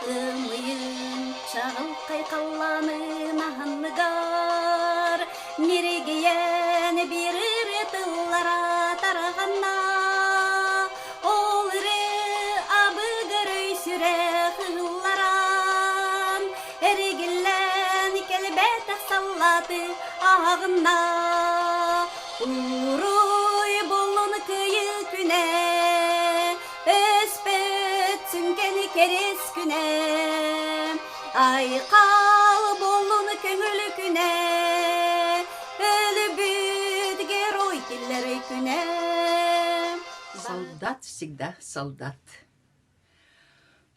Ымыйын чағыл қайқалланы наханныгар, мерегейен бірір тыллара тарағанна, ол үрі абыгыр өйсүрі қылларан, әрегіллән келбәтәк саллаты ағынна, уруй болын күйі күне, Sünkeni keres güne, ayqal bolun köngül güne, ölü bütge roy dilleri güne. Солдат всегда солдат.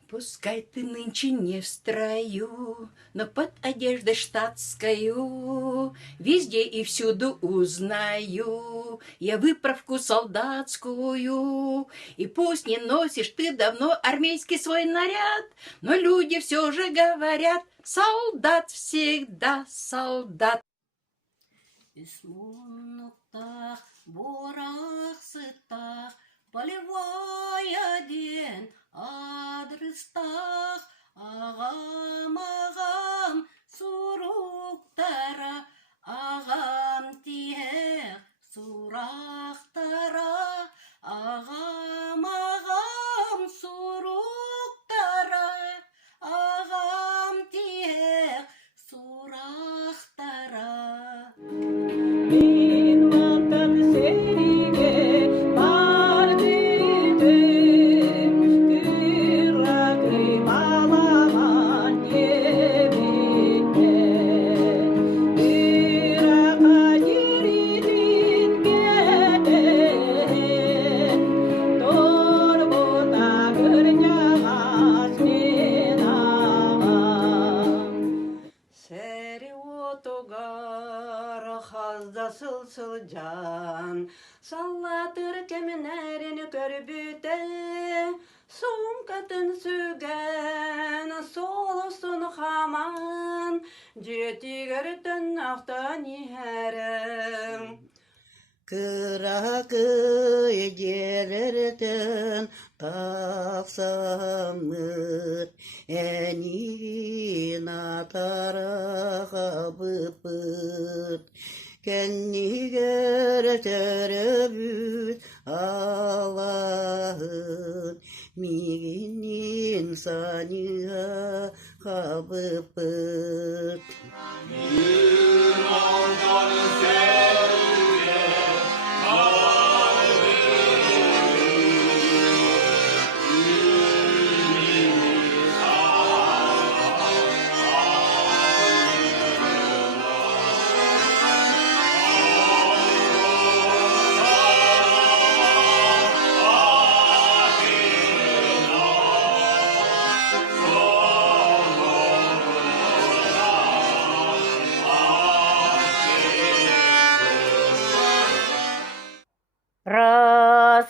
Пускай ты нынче не в строю, но под одеждой штатскою везде и всюду узнаю я выправку солдатскую. И пусть не носишь ты давно армейский свой наряд, но люди все же говорят: солдат всегда солдат. Полевая ден адрыстах, ағам суруктара, ағам тиек сурақтара, ағам суруктара, ағам тиек сурақтара. Сылжан, саллатыр кемінәріні көрбіті, сумкатын сүген, солысын хаман, жетігіртін ақтан ерім. Кыракы ежеріртін тақсамыр, әнігін атараға бұпыт. Кәннігер тәрібіт Аллахын, мигінен саныға қабыпыт.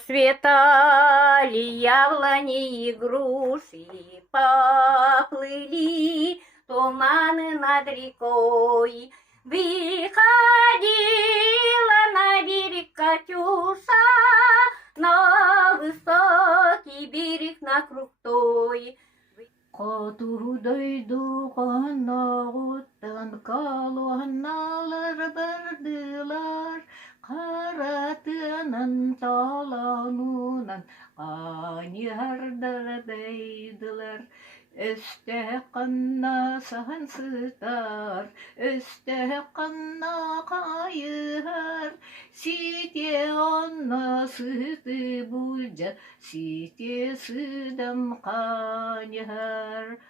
Расцветали яблони и груши, поплыли туманы над рекой. Выходила на берег Катюша, на высокий берег на крутой. Қатудайды ғана ғыттан қалуаналар бірділар, қаратының талануынан қанердір дейділер. Өсте қанна сансытар, өсте қанна қайыр, сите онна сүті бұлжа, сите сүдім қанер.